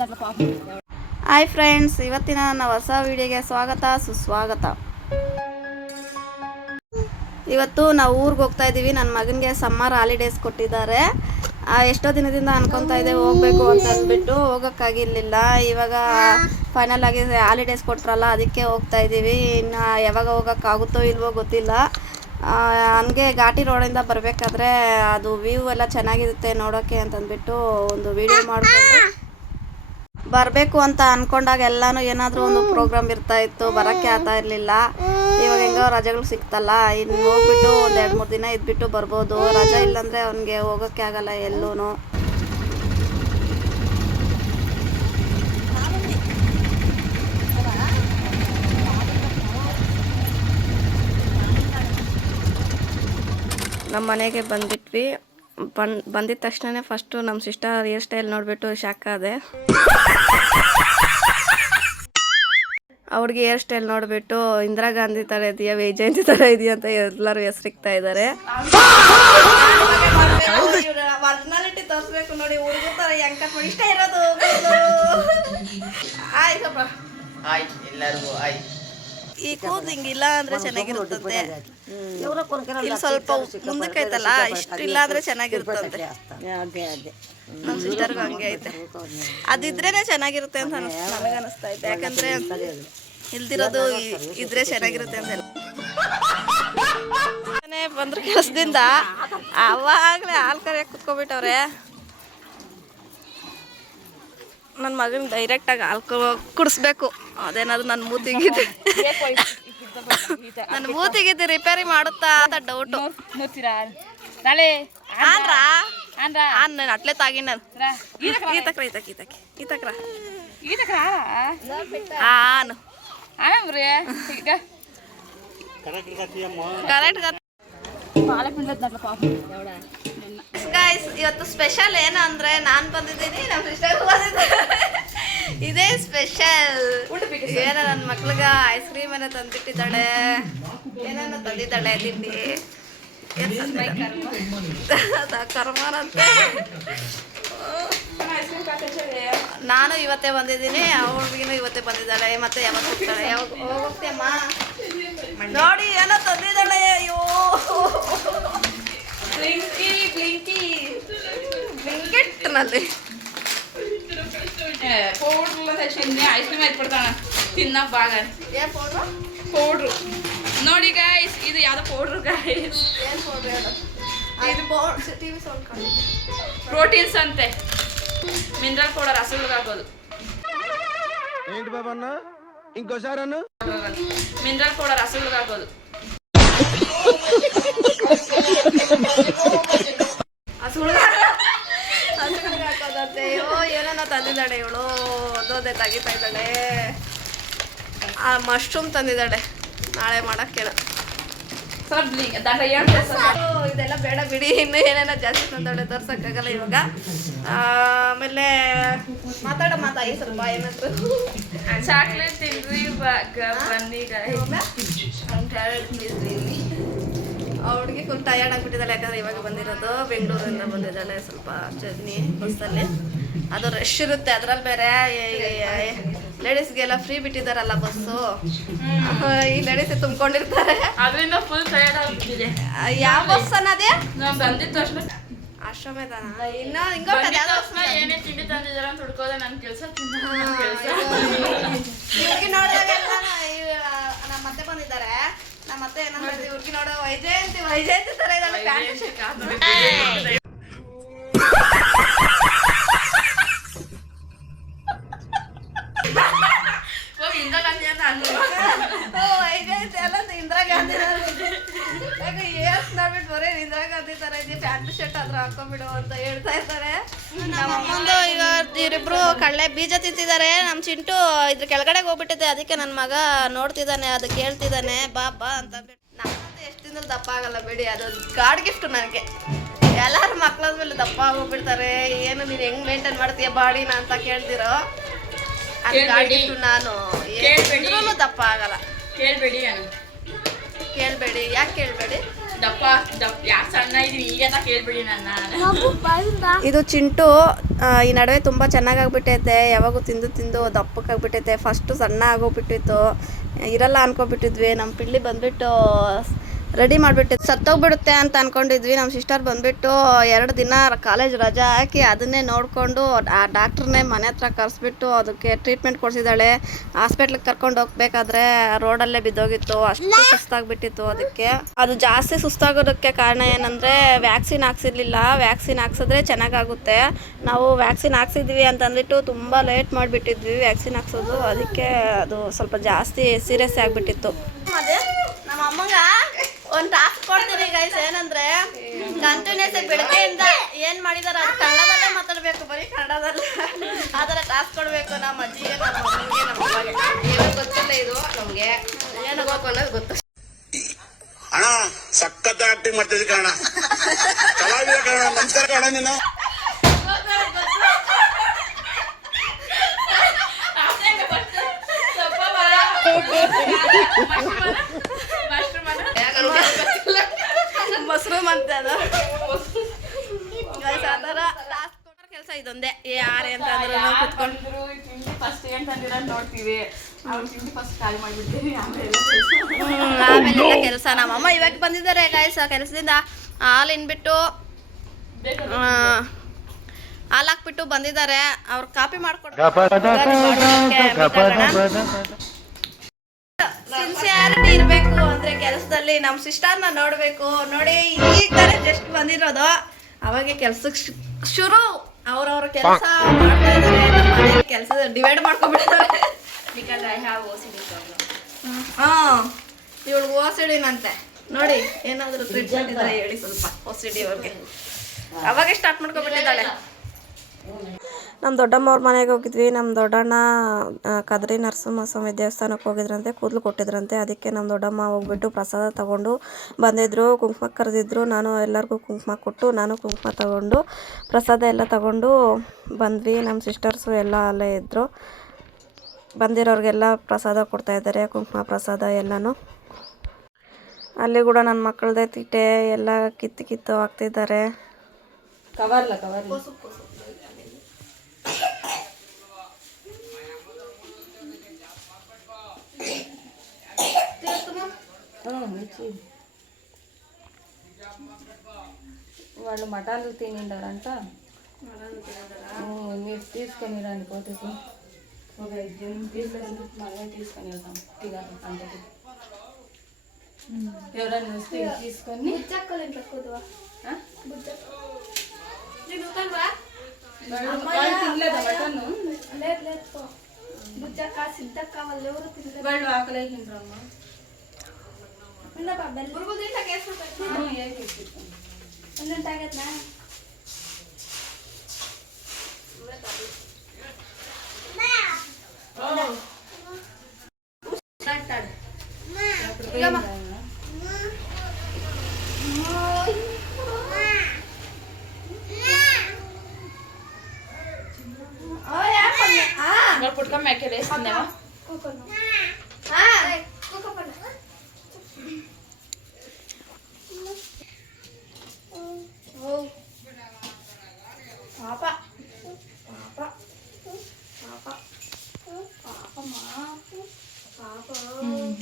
Hi friends, ಇವತ್ತಿನ ನನ್ನ ಹೊಸ ವಿಡಿಯೋಗೆ ಸ್ವಾಗತ ಸುಸ್ವಾಗತ. ಇವತ್ತು ನಾವು ಊರಿಗೆ ಹೋಗ್ತಾ ಇದ್ದೀವಿ. ನನ್ನ ಮಗನಿಗೆ ಸಮ್ಮರ್ ಹಾಲಿಡೇಸ್ ಕೊಟ್ಟಿದ್ದಾರೆ. ಎಷ್ಟೋ ದಿನದಿಂದ ಅನ್ಕೊತಾ ಇದ್ದೆ ಹೋಗಬೇಕು ಅಂತ ಅಂದ್ಬಿಟ್ಟು ಹೋಗೋಕ್ಕಾಗಿರಲಿಲ್ಲ. ಇವಾಗ ಫೈನಲ್ ಆಗಿ ಹಾಲಿಡೇಸ್ ಕೊಟ್ರಲ್ಲ, ಅದಕ್ಕೆ ಹೋಗ್ತಾ ಇದ್ದೀವಿ. ಇನ್ನು ಯಾವಾಗ ಹೋಗೋಕ್ಕಾಗುತ್ತೋ ಇಲ್ವೋ ಗೊತ್ತಿಲ್ಲ. ಹಂಗೆ ಘಾಟಿ ರೋಡಿಂದ ಬರಬೇಕಾದ್ರೆ ಅದು ವ್ಯೂ ಎಲ್ಲ ಚೆನ್ನಾಗಿರುತ್ತೆ ನೋಡೋಕ್ಕೆ ಅಂತಂದ್ಬಿಟ್ಟು ಒಂದು ವಿಡಿಯೋ ಮಾಡಿಕೊಂಡು ಬರಬೇಕು ಅಂತ ಅಂದ್ಕೊಂಡಾಗ ಎಲ್ಲನೂ ಏನಾದರೂ ಒಂದು ಪ್ರೋಗ್ರಾಮ್ ಇರ್ತಾಯಿತ್ತು, ಬರೋಕ್ಕೆ ಆಗ್ತಾ ಇರಲಿಲ್ಲ. ಇವಾಗ ಹೆಂಗೋ ರಜೆಗಳು ಸಿಕ್ತಲ್ಲ, ಇನ್ನು ಹೋಗ್ಬಿಟ್ಟು ಒಂದು 2-3 ದಿನ ಇದ್ಬಿಟ್ಟು ಬರ್ಬೋದು. ರಜೆ ಇಲ್ಲಾಂದರೆ ಅವನಿಗೆ ಹೋಗೋಕ್ಕೆ ಆಗಲ್ಲ ಎಲ್ಲೂ. ನಮ್ಮ ಮನೆಗೆ ಬಂದ್ಬಿಟ್ವಿ. ಬಂದಿದ ತಕ್ಷಣ ಫಸ್ಟು ನಮ್ಮ ಸಿಸ್ಟರ್ ಹೇರ್ ಸ್ಟೈಲ್ ನೋಡಿಬಿಟ್ಟು ಶಾಕ್ ಆದೆ. ಅವ್ರಿಗೆ ಹೇರ್ ಸ್ಟೈಲ್ ನೋಡಿಬಿಟ್ಟು ಇಂದಿರಾ ಗಾಂಧಿ ಥರ ಇದೆಯಾ, ವೈಜಯಂತಿ ಥರ ಇದೆಯಾ ಅಂತ ಎಲ್ಲರೂ ಹೆಸರಿಕ್ತಾ ಇದ್ದಾರೆ. ಪರ್ಸನಾಲಿಟಿ ತೋರಿಸ್ಬೇಕು ನೋಡಿ, ಹುಡುಗ ಥರ ಹೆಂಗೆ ಕಟ್ ಮಾಡಿ ಇಷ್ಟ ಇರೋದು. ಆಯ್ತಪ್ಪ, ಆಯ್ತು ಎಲ್ಲರಿಗೂ ಆಯ್ತು. ಈ ಕೂದಲು ಹಿಂಗಿಲ್ಲ ಅಂದ್ರೆ ಚೆನ್ನಾಗಿರುತ್ತದೆ. ಇಲ್ಲಿ ಸ್ವಲ್ಪ ಮುಂದಕ್ಕೆ ಐತಲ್ಲ, ಇಷ್ಟಿಲ್ಲ ಅಂದ್ರೆ ಚೆನ್ನಾಗಿರುತ್ತಂತೆ. ನಮ್ಮ ಸಿಸ್ಟರ್ಗೂ ಹಂಗೆ ಐತೆ. ಅದಿದ್ರೇನೆ ಚೆನ್ನಾಗಿರುತ್ತೆ ಅಂತ ನನಗೆ ಅನಿಸ್ತಾ ಐತೆ. ಯಾಕಂದ್ರೆ ಇಲ್ದಿರೋದು ಇದ್ರೆ ಚೆನ್ನಾಗಿರುತ್ತೆ ಅಂತ. ಬಂದ್ರು ಕೆಲಸದಿಂದ ಅವಾಗಲೇ ಹಾಲು ಕರಿಯಕ್ಕೆ ಕುತ್ಕೊಬಿಟ್ಟವ್ರೆ. ನನ್ನ ಮಗನ ಡೈರೆಕ್ಟಾಗಿ ಹಾಲು ಕುಡಿಸ್ಬೇಕು. ಅದೇನಾದ್ರು ನನ್ನ ಮೂತಿಗಿದ್ದು ರಿಪೇರಿ ಮಾಡುತ್ತಾ ಅಂತ ಡೌಟು. ಅಟ್ಲೆ ತಾಗಿ ನಾನು ಗೈಸ್, ಇವತ್ತು ಸ್ಪೆಷಲ್ ಏನು ಅಂದ್ರೆ ನಾನು ಬಂದಿದ್ದೀನಿ, ನಮ್ಮ ಸಿಸ್ಟರ್ ಬಂದಿದ್ದಾರೆ. ಇದೇ ಸ್ಪೆಷಲ್. ಏನೋ ನನ್ನ ಮಕ್ಳಿಗೆ ಐಸ್ ಕ್ರೀಮ್ ಏನೋ ತಂದಿಟ್ಟಿದ್ದಾಳೆ, ಏನೇನೋ ತಂದಿದ್ದಾಳೆ ತಿಂಡಿ. ಕರ್ಮನಂತೆ. ನಾನು ಇವತ್ತೇ ಬಂದಿದ್ದೀನಿ, ಅವ್ರಿಗಿನೂ ಇವತ್ತೇ ಬಂದಿದ್ದಾಳೆ. ಮತ್ತೆ ಯಾವಾಗ ಹೋಗ್ತಾಳೆ, ಯಾವಾಗ ಹೋಗ್ತೀಯಮ್ಮ ನೋಡಿ ಏನೋ ತಂದಿದ್ದಾಳೆ. ಅಯ್ಯೋ ಬ್ಲಿಂಕೆಟ್ನಲ್ಲಿ ಐಸ್ ಕ್ರೀಮ್ ಆಯ್ತು ತಿನ್ನಕ್ ಬಾಗ. ಏನ್ ಪೌಡ್ರು? ಪೌಡ್ರು ನೋಡಿ ಗೈಸ್, ಇದು ಯಾವ್ದೋ ಪೌಡ್ರು ಗೈಸ್. ಏನ್ ಪೌಡ್ರು ಹೇಳು? ಇದು ಟಿವಿ ಸೌಂಡ್ ಕಾಣುತ್ತೆ. ಪ್ರೋಟೀನ್ಸ್ ಅಂತೆ, ಮಿನರಲ್ ಪೌಡರ್ ಹಸುಳಿಗೆ ಹಾಕೋದು. ఏంటి బాబన్న ఇంకోసారి అన్న ಮಿನರಲ್ ಪೌಡರ್ ಹಸುಳಿಗೆ ಹಾಕೋದು. ಹಾಕೋದಂತೆ. ಅಯ್ಯೋ ಏನೇನೋ ತಂದಿದ್ದಾಳೆ ಇವಳು. ಅದೋದೆ ತೆಗಿತಾ ಇದ್ದಾಳೆ. ಆ ಮಶ್ರೂಮ್ ತಂದಿದ್ದಾಳೆ, ನಾಳೆ ಮಾಡಕ್ಕೆ. ಇದೆಲ್ಲ ಬೇಡ ಬಿಡಿ, ಇನ್ನು ಏನೇನೋ ಜಾಸ್ತಿ ತಂದಾಳೆ, ತೋರ್ಸಕ್ಕಾಗಲ್ಲ ಇವಾಗ. ಆಮೇಲೆ ಮಾತಾಡಿ ಸ್ವಲ್ಪ ಏನಾದ್ರು. ಚಾಕ್ಲೇಟ್ ತಿನ್ರಿ, ಬನ್ನಿ ಅವ್ಳಿಗೆ ಫುಲ್ ಟಯರ್ಡ್ ಆಗಿಬಿಟ್ಟಿದ್ದಾಳೆ. ಯಾಕಂದ್ರೆ ಇವಾಗ ಬಂದಿರೋದು, ಬೆಂಗಳೂರಿಂದ ಬಂದಿದ್ದಾಳೆ. ಸ್ವಲ್ಪ ಜರ್ನಿ ಬಸ್ಸಲ್ಲಿ, ಅದು ರಶ್ ಇರುತ್ತೆ. ಅದ್ರಲ್ಲಿ ಬೇರೆ ಲೇಡೀಸ್ಗೆಲ್ಲ ಫ್ರೀ ಬಿಟ್ಟಿದ್ದಾರಲ್ಲ ಬಸ್ಸು, ಈ ಲೇಡೀಸ್ ತುಂಬ್ಕೊಂಡಿರ್ತಾರೆ. ಅದರಿಂದ ಫುಲ್ ಟಯರ್ಡ್ ಆಗ್ಬಿಟ್ಟಿದೆ. ಯಾವ ಬಸ್ ಅನ್ನೋದೇ ನಾವು ಬಂದಿದ್ದ ತಕ್ಷಣ ಅಶ್ವಮೇಧನ ಏನೇ ತಿಂಡಿ ತಂದಿದಾರ ಅಂತ ಹುಡ್ಕೋದೆ ನನ್ನ ಕೆಲಸ. ಇವ್ರಿಗೆ ನೋಡಿದಾಗೆಲ್ಲ ನಮ್ಮ ಮತ್ತೆ ಬಂದಿದ್ದಾರೆ. ನಮ್ಮ ಮತ್ತೆ ಏನಂದ್ರೆ ಇವ್ರಿಗೆ ನೋಡೋ ವೈಜಯಂತಿ ತರ ಇದ್ದಾಳೆ. ವೈಜಯಂತಿ ಅಲ್ಲ, ಇಂದಿರಾ ಗಾಂಧಿ. ನೋಡ್ಬಿಟ್ಟು ಬರೀ ಇಂದಿರಾ ಗಾಂಧಿ ತರ ಇದೆ, ಪ್ಯಾಂಟ್ ಶರ್ಟ್ ಆದ್ರೂ ಹಾಕೊಂಡ್ಬಿಡು ಅಂತ ಹೇಳ್ತಾ ಇರ್ತಾರೆ. ನಮ್ಮ ಅಮ್ಮಂದು ಇವರಿಬ್ರು ಕಳ್ಳೆ ಬೀಜ ತಿಂತಿದ್ದಾರೆ. ನಮ್ಮ ಚಿಂಟು ಇದ್ರ ಕೆಳಗಡೆ ಹೋಗ್ಬಿಟ್ಟಿದೆ, ಅದಕ್ಕೆ ನನ್ನ ಮಗ ನೋಡ್ತಿದ್ದಾನೆ, ಅದಕ್ಕೆ ಹೇಳ್ತಿದ್ದಾನೆ ಬಾ ಅಂತ. ನಮ್ಮಂತೂ ಎಷ್ಟು ದಿನದಲ್ಲಿ ದಪ್ಪ ಆಗಲ್ಲ ಬಿಡಿ, ಅದು ಗಾಡ್ ಗಿಫ್ಟ್ ನನಗೆ. ಎಲ್ಲರೂ ಮಕ್ಳಾದ್ಮೇಲೆ ದಪ್ಪ ಆಗೋಗ್ಬಿಡ್ತಾರೆ. ಏನು ನೀನು ಹೆಂಗ್ ಮೇಂಟೈನ್ ಮಾಡ್ತೀಯ ಬಾಡಿನ ಅಂತ ಕೇಳ್ತಿರೋ, ಅದು ಗಾಡ್ ಗಿಫ್ಟ್. ನಾನು ದಪ್ಪ ಆಗಲ್ಲ. ಕೇಳ್ಬೇಡಿ. ಯಾಕೆ ಕೇಳಬೇಡಿ? ದಪ್ಪ ಯಾಕೆ ಸಣ್ಣ ಇದೀನಿ ಈಗ ಅಂತ ಕೇಳ್ಬಿಡಿ ನನ್ನ. ಇದು ಚಿಂಟು ಈ ನಡುವೆ ತುಂಬ ಚೆನ್ನಾಗಾಗ್ಬಿಟ್ಟೈತೆ. ಯಾವಾಗೂ ತಿಂದು ತಿಂದು ದಪ್ಪಕ್ಕಾಗ್ಬಿಟ್ಟೈತೆ. ಫಸ್ಟು ಸಣ್ಣ ಆಗೋಗ್ಬಿಟ್ಟಿತ್ತು, ಇರಲ್ಲ ಅನ್ಕೊಬಿಟ್ಟಿದ್ವಿ. ನಮ್ಮ ಪಿಳ್ಳಿ ಬಂದ್ಬಿಟ್ಟು ರೆಡಿ ಮಾಡಿಬಿಟ್ಟು ಸತ್ತೋಗ್ಬಿಡುತ್ತೆ ಅಂತ ಅಂದ್ಕೊಂಡಿದ್ವಿ. ನಮ್ಮ ಸಿಸ್ಟರ್ ಬಂದುಬಿಟ್ಟು 2 ದಿನ ಕಾಲೇಜ್ ರಜಾ ಹಾಕಿ ಅದನ್ನೇ ನೋಡಿಕೊಂಡು ಆ ಡಾಕ್ಟ್ರನ್ನೇ ಮನೆ ಹತ್ರ ಕರೆಸ್ಬಿಟ್ಟು ಅದಕ್ಕೆ ಟ್ರೀಟ್ಮೆಂಟ್ ಕೊಡಿಸಿದ್ದಾಳೆ. ಹಾಸ್ಪಿಟ್ಲಿಗೆ ಕರ್ಕೊಂಡು ಹೋಗ್ಬೇಕಾದ್ರೆ ರೋಡಲ್ಲೇ ಬಿದ್ದೋಗಿತ್ತು. ಅಷ್ಟು ಸುಸ್ತಾಗ್ಬಿಟ್ಟಿತ್ತು. ಅದಕ್ಕೆ ಅದು ಜಾಸ್ತಿ ಸುಸ್ತಾಗೋದಕ್ಕೆ ಕಾರಣ ಏನಂದರೆ ವ್ಯಾಕ್ಸಿನ್ ಹಾಕ್ಸಿರ್ಲಿಲ್ಲ. ವ್ಯಾಕ್ಸಿನ್ ಹಾಕ್ಸಿದ್ರೆ ಚೆನ್ನಾಗಾಗುತ್ತೆ. ನಾವು ವ್ಯಾಕ್ಸಿನ್ ಹಾಕ್ಸಿದ್ವಿ ಅಂತಂದ್ಬಿಟ್ಟು ತುಂಬ ಲೇಟ್ ಮಾಡಿಬಿಟ್ಟಿದ್ವಿ ವ್ಯಾಕ್ಸಿನ್ ಹಾಕ್ಸೋದು. ಅದಕ್ಕೆ ಅದು ಸ್ವಲ್ಪ ಜಾಸ್ತಿ ಸೀರಿಯಸ್ ಆಗಿಬಿಟ್ಟಿತ್ತು. ನಮ್ಮ ಅಮ್ಮಂಗ ಒಂದು ಟಾಸ್ಕ್ ಕೊಡ್ತೀನಿ ಗೈಸ್. ಏನಂದ್ರೆ ಕಂಟಿನ್ಯೂಸ್ ಬೆಳಗ್ಗೆಯಿಂದ ಏನ್ ಮಾಡಿದಾರ ಅದು ಕನ್ನಡದಲ್ಲೇ ಮಾತಾಡ್ಬೇಕು, ಬರೀ ಕನ್ನಡದಲ್ಲೇ ಆ ಥರ ಟಾಸ್ಕ್ ಕೊಡ್ಬೇಕು. ನಮ್ಮ ಅಜ್ಜಿಗೆ, ನಮ್ಮ ಅಮ್ಮನಿಗೆ, ನಮ್ಮ ಅಪ್ಪಗೆ. ಏನು ಗೊತ್ತಿಲ್ಲ ಇದು ನಮ್ಗೆ, ಏನು ಅನ್ನೋದು ಗೊತ್ತು. ಅಣ್ಣ ಸಖತ್ ಆಕ್ಟಿಂಗ್ ಮಾಡ್ತಿದ್ದೆ ಕಣ, ಕಲಾವಿದ ಕಣ. ನಮಸ್ಕಾರ ಕಣ ನೀನು. ಮಶ್ರೂಮ್ ಅಂತ ಕೆಲಸ ಇದೊಂದೇ. ಯಾರೇ ಅಂತ ಅಂದ್ರೆ ಕುತ್ಕೊಂಡು ಫಸ್ಟ್ ಏನ್ ತಂದಿರ ನೋಡ್ತೀವಿ, ಫಸ್ಟ್ ಖಾಲಿ ಮಾಡ್ಬಿಡ್ತೀವಿ. ಆಮೇಲೆ ಕೆಲಸ ನಮ್ಮಮ್ಮ ಇವಾಗ ಬಂದಿದ್ದಾರೆ ಗಾಯ್ಸ್ ಕೆಲಸದಿಂದ. ಹಾಲು ಇನ್ಬಿಟ್ಟು ಹಾಲು ಹಾಕ್ಬಿಟ್ಟು ಬಂದಿದ್ದಾರೆ. ಅವ್ರು ಕಾಪಿ ಮಾಡ್ಕೊಡ್ತಾರೆ. ಸಿನ್ಸಿಯಾರಿಟಿ ಇರಬೇಕು ಅಂದ್ರೆ ಕೆಲಸದಲ್ಲಿ. ನಮ್ಮ ಸಿಸ್ಟರ್ನ ನೋಡಬೇಕು. ನೋಡಿ ಈಗ ತಾನೇ ಜಸ್ಟ್ ಬಂದಿರೋದು, ಅವಾಗೆ ಕೆಲ್ಸಕ್ಕೆ ಶುರು. ಅವ್ರವ್ರ ಕೆಲಸ ಮಾಡ್ತಾ ಇದ್ದಾರೆ. ನಮ್ಮ ಮನೇಲಿ ಕೆಲಸ ಡಿವೈಡ್ ಮಾಡ್ಕೊಂಡ್ಬಿಟ್ಟಿದ್ದಾರೆ. Because I have OCD problem. ಇವಳು ಓಸಿಡಿನಂತೆ. ನೋಡಿ ಏನಾದರೂ ಟ್ರೀಟ್ಮೆಂಟ್ ಇದ್ದಾರೆ ಹೇಳಿ ಸ್ವಲ್ಪ OCD ಅವ್ರಿಗೆ. ಅವಾಗೆ ಸ್ಟಾರ್ಟ್ ಮಾಡ್ಕೊಂಡ್ಬಿಟ್ಟಿದ್ದಾಳೆ. ನಮ್ಮ ದೊಡ್ಡಮ್ಮ ಅವ್ರ ಮನೆಗೆ ಹೋಗಿದ್ವಿ. ನಮ್ಮ ದೊಡ್ಡಣ್ಣ ಕದ್ರಿ ನರಸಿಂಹಸ್ವಾಮಿ ದೇವಸ್ಥಾನಕ್ಕೆ ಹೋಗಿದ್ರಂತೆ, ಕೂದಲು ಕೊಟ್ಟಿದ್ರಂತೆ. ಅದಕ್ಕೆ ನಮ್ಮ ದೊಡ್ಡಮ್ಮ ಹೋಗ್ಬಿಟ್ಟು ಪ್ರಸಾದ ತಗೊಂಡು ಬಂದಿದ್ರು. ಕುಂಕುಮ ಕರೆದಿದ್ರು. ನಾನು ಎಲ್ಲರಿಗೂ ಕುಂಕುಮ ಕೊಟ್ಟು ನಾನು ಕುಂಕುಮ ತಗೊಂಡು ಪ್ರಸಾದ ಎಲ್ಲ ತಗೊಂಡು ಬಂದ್ವಿ. ನಮ್ಮ ಸಿಸ್ಟರ್ಸು ಎಲ್ಲ ಅಲ್ಲೇ ಇದ್ದರು. ಬಂದಿರೋರಿಗೆಲ್ಲ ಪ್ರಸಾದ ಕೊಡ್ತಾಯಿದ್ದಾರೆ, ಕುಂಕುಮ ಪ್ರಸಾದ ಎಲ್ಲನೂ. ಅಲ್ಲಿ ಕೂಡ ನನ್ನ ಮಕ್ಕಳದೇ ತಿಟ್ಟೆ ಎಲ್ಲ ಕಿತ್ತು ಹಾಕ್ತಿದ್ದಾರೆ. ಕವರ್ಲ వాళ్ళు మటాన్లు తినిండారంట. మీరు తీసుకొని రండి పోటీకి. ఒక 5 తీసుకొని మళ్ళీ తీసుకొని వెళ్తాం. అంటే ఎవరైనా వస్తే తీసుకొని తినలేదా మటన్? వాళ్ళు ఆకలి అయిండ్రమ్మా. పుట్టుకమ్మ ఎక్కడ వేస్తుందేమో.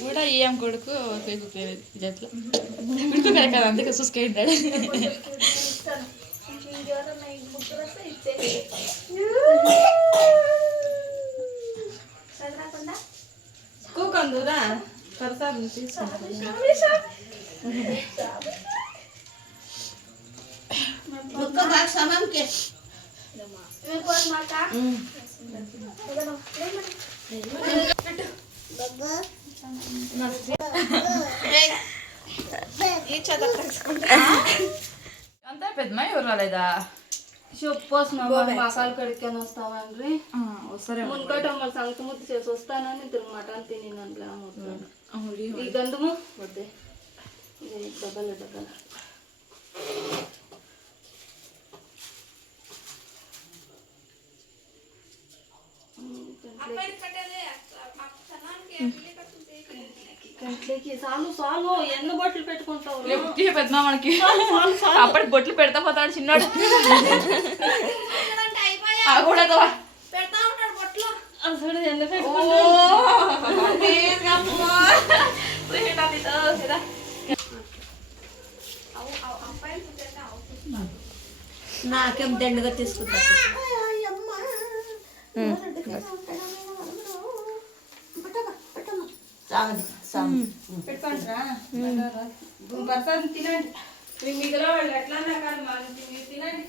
కూడా ఏం కొడుకు జట్లో కొడుకు కదా, అందుకే చూసుకుంటాడు. కూకందురా ప్రసాదం తీసుకుంటా. అంతా పెద్ద ఎవరు రాలేదా? చెప్పొస్తా మసాలా కడిక్కొని వస్తామండ్రి. మున్కట మరి సంగతి ముద్దు చేసి వస్తానని ఇద్దరు మటన్ తిని ఈ గంధము వద్దే డబ్బల గంటలకి చాలు చాలు ఎన్ని బొట్లు పెట్టుకుంటావు పెద్ద మనకి అప్పటికి బొట్లు పెడతా పోతాడు చిన్నాడు కూడా పెడతా ఉంటాడు బొట్లు. అసలు ఎన్ని పెట్టుకుంటావు నాకేం దండగా తీసుకుంటా పెట్టుకుంటారా ప్రసాదం తినండి మీ మిగతా వాళ్ళు ఎట్లా అన్నా కానీ మా మీరు తినండి.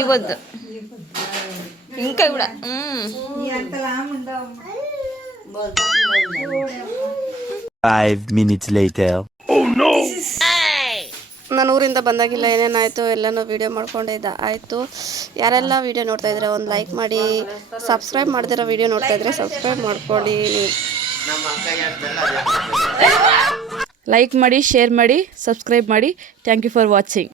ఇవ్వద్దు ఇంకా కూడా ನಾನು ಊರಿಂದ ಬಂದಾಗಿಲ್ಲ ಏನೇನಾಯಿತು ಎಲ್ಲನೂ ವೀಡಿಯೋ ಮಾಡ್ಕೊಂಡಿದ್ದ ಆಯಿತು. ಯಾರೆಲ್ಲ ವೀಡಿಯೋ ನೋಡ್ತಾ ಇದ್ರೆ ಒಂದು ಲೈಕ್ ಮಾಡಿ, ಸಬ್ಸ್ಕ್ರೈಬ್ ಮಾಡ್ದಿರೋ ವೀಡಿಯೋ ನೋಡ್ತಾ ಇದ್ರೆ ಸಬ್ಸ್ಕ್ರೈಬ್ ಮಾಡ್ಕೊಳ್ಳಿ. ನಮ್ಮ ಅಕ್ಕಗೆ ಅಷ್ಟೆಲ್ಲ ಲೈಕ್ ಮಾಡಿ, ಶೇರ್ ಮಾಡಿ, ಸಬ್ಸ್ಕ್ರೈಬ್ ಮಾಡಿ. Thank you for watching.